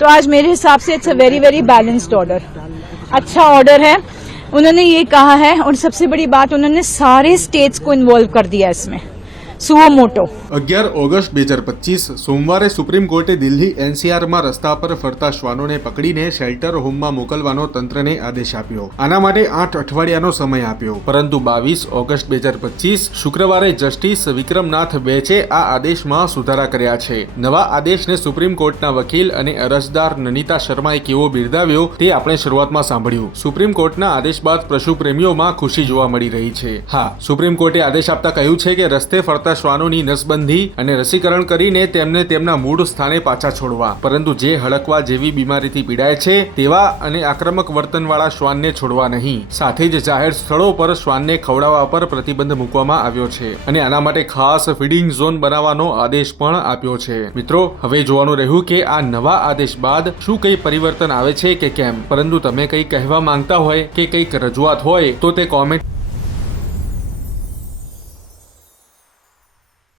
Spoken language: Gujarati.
तो आज मेरे हिसाब से it's a very very balanced order अच्छा ऑर्डर है उन्होंने ये कहा है और सबसे बड़ी बात उन्होंने सारे स्टेट्स को इन्वॉल्व कर दिया इसमें સુઓ મોટો અગિયાર ઓગસ્ટ બે હજાર પચીસ સોમવારે સુપ્રીમ કોર્ટે દિલ્હી એનસીઆરમાં રસ્તા પર ફરતા શ્વાનોને પકડીને શેલ્ટર હોમમાં મોકલવાનો તંત્રને આદેશ આપ્યો. આના માટે આઠ અઠવાડિયાનો સમય આપ્યો. પરંતુ બાવીસ ઓગસ્ટ બે હજાર પચીસ શુક્રવારે જસ્ટિસ વિક્રમનાથ બેચે આ આદેશમાં સુધારા કર્યા છે. નવા આદેશને સુપ્રીમ કોર્ટના વકીલ અને અરજદાર નનિતા શર્માએ કેવો બિરદાવ્યો તે આપણે શરૂઆતમાં સાંભળ્યું. સુપ્રીમ કોર્ટના આદેશ બાદ પશુપ્રેમીઓમાં ખુશી જોવા મળી રહી છે. હા, સુપ્રીમ કોર્ટે આદેશ આપતા કહ્યું છે કે રસ્તે ફરતા શ્વાનોની નસબંધી અને રસીકરણ કરીને તેમને તેમના મૂળ સ્થાને પાછા છોડવા. પરંતુ જે હડકવા જેવી બીમારીથી પીડાય છે, તેવા અને આક્રમક વર્તનવાળા શ્વાનને છોડવા નહીં. સાથે જ જાહેર સ્થળો પર શ્વાનને ખવડાવવા પર પ્રતિબંધ મૂકવામાં આવ્યો છે અને આના માટે ખાસ ફીડિંગ ઝોન બનાવવાનો આદેશ પણ આપ્યો છે. મિત્રો, હવે જોવાનું રહ્યું કે આ નવા આદેશ બાદ શું કઈ પરિવર્તન આવે છે કે કેમ? પરંતુ તમે કંઈ કહેવા માંગતા હોય કે કંઈક રજૂઆત હોય, તો તે કોમેન્ટ